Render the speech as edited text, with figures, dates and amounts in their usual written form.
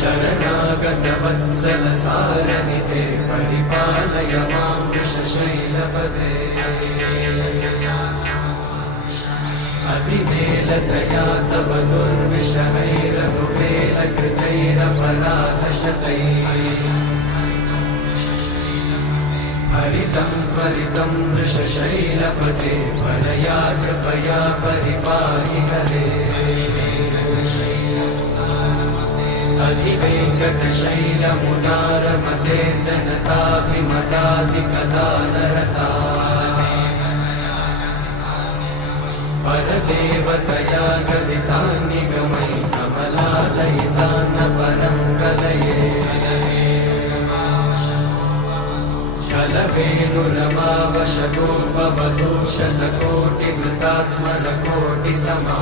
शरणागतवत्सल सारनिधे परिपालय मां वृषशैलपदे अधिवेलतया तव दुर्विषहैरनुवेलकृतैरपराधशतैः हरितं त्वरितं वृषशैलपते वरया कृपया परिपाहि हरे अधिवेङ्कटशैलमुदारमते जनताभिमताधिकदानरता परदेवतया गदितान्निगमै कमलादयितान्न परं कलये कलवेणुरमावशतोपवधूशतकोटिवृतात् स्मरकोटिसमा